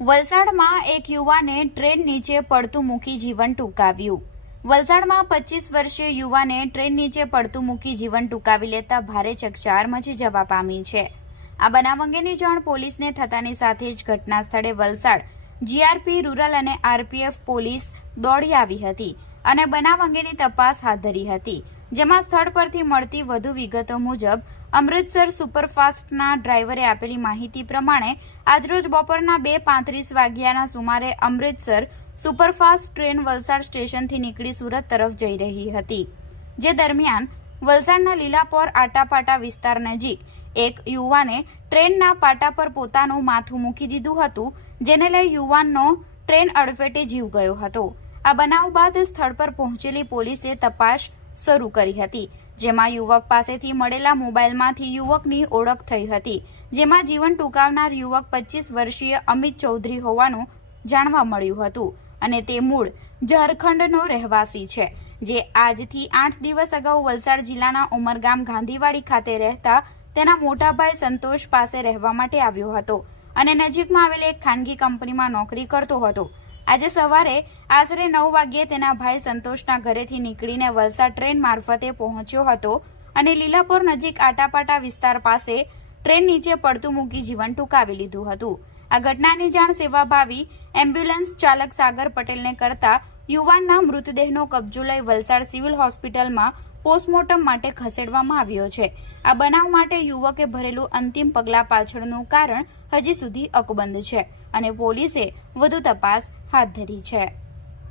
વલસાડમાં એક યુવાને ટ્રેન નીચે પડતું મૂકી જીવન ટૂંકાવ્યું. વલસાડમાં પચીસ વર્ષીય યુવાને ટ્રેન નીચે પડતું મૂકી જીવન ટૂંકાવી લેતા ભારે ચકચાર મચી જવા પામી છે. આ બનાવ અંગેની જાણ પોલીસને થતાની સાથે જ ઘટના સ્થળે વલસાડ જીઆરપી રૂરલ અને આરપીએફ પોલીસ દોડી આવી હતી અને બનાવ અંગેની તપાસ હાથ ધરી હતી. જેમાં સ્થળ પરથી મળતી વધુ વિગતો મુજબ, અમૃતસર સુપરફાસ્ટના ડ્રાઈવરે આપેલી માહિતી પ્રમાણે આજરોજ બપોરના બે પાંત્રીસ વાગ્યાના સુમારે અમૃતસર સુપરફાસ્ટ ટ્રેન વલસાડ સ્ટેશનથી નીકળી સુરત તરફ જઈ રહી હતી, જે દરમિયાન વલસાડના લીલાપોર આટાપાટા વિસ્તાર નજીક એક યુવાને ટ્રેનના પાટા પર પોતાનું માથું મૂકી દીધું હતું, જેને લઈ યુવાનનો ટ્રેન અડફેટે જીવ ગયો હતો. આ બનાવ બાદ સ્થળ પર પહોંચેલી પોલીસે તપાસ શરૂ કરી હતી, જેમાં યુવક પાસેથી મળેલા મોબાઈલમાંથી યુવકની ઓળખ થઈ હતી, જેમાં જીવન ટૂંકાવનાર યુવક પચીસ વર્ષીય અમિત ચૌધરી હોવાનું જાણવા મળ્યું હતું અને તે મૂળ ઝારખંડનો રહેવાસી છે, જે આજથી આઠ દિવસ અગાઉ વલસાડ જિલ્લાના ઉમરગામ ગાંધીવાડી ખાતે રહેતા તેના મોટાભાઈ સંતોષ પાસે રહેવા માટે આવ્યો હતો અને નજીકમાં આવેલી એક ખાનગી કંપનીમાં નોકરી કરતો હતો. આજે સવારે આશરે નવ વાગ્યે તેના ભાઈ સંતોષના ઘરેથી નીકળીને વલસાડ ટ્રેન મારફતે પહોંચ્યો હતો અને લીલાપોર નજીક આટાપાટા વિસ્તાર પાસે ટ્રેન નીચે પડતું મૂકી જીવન ટૂંકાવી લીધું હતું. આ ઘટનાની જાણ સેવાભાવી એમ્બ્યુલન્સ ચાલક સાગર પટેલને કરતા યુવાનના મૃતદેહનો કબજો લઈ વલસાડ સિવિલ હોસ્પિટલમાં પોસ્ટમોર્ટમ માટે ખસેડવામાં આવ્યો છે. આ બનાવ માટે યુવકે ભરેલું અંતિમ પગલા પાછળનું કારણ હજી સુધી અકબંધ છે અને પોલીસે વધુ તપાસ હાથ ધરી છે.